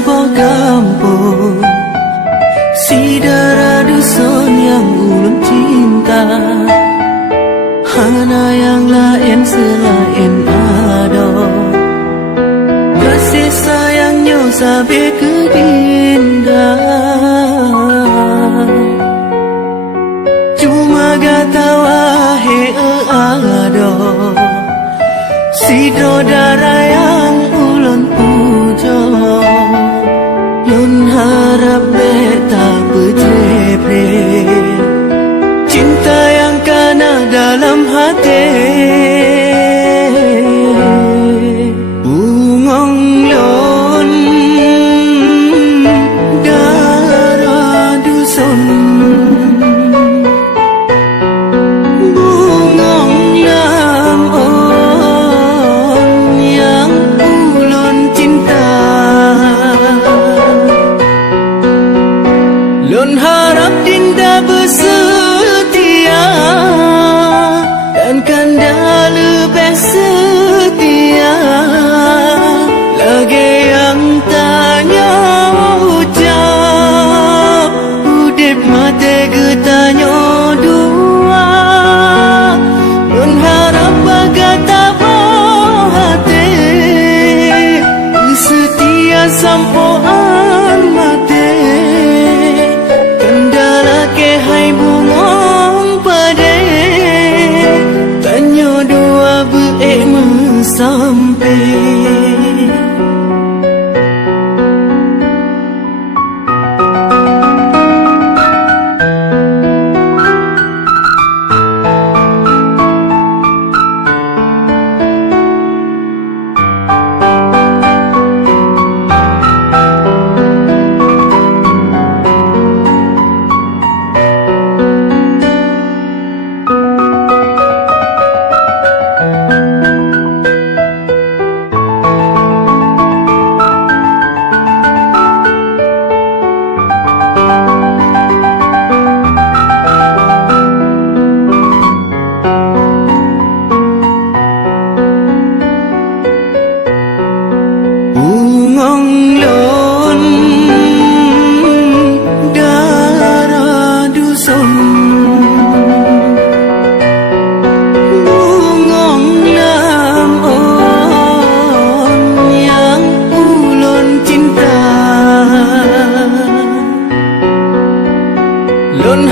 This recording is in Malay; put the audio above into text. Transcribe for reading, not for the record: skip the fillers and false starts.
sebuah kampung, si darah dusun yang ulun cinta. Hana yang lain selain ado, kasih sayangnya sampai ke dinda. Cuma gata wahe ado, si darah yang ulun pujo. Lun harap beta berjepre, cinta yang kana dalam hati. Bungong lon darah dusun, bungong lam on yang ulun cinta. Lun harap dinda bersetia dan kanda lebih setia. Lagi yang tanya ucap, udip mati getanya dua. Lun harap bagata hati, setia sampoan mati. Kendala ke hai bungong pade, tanya dua beek sampai. Lun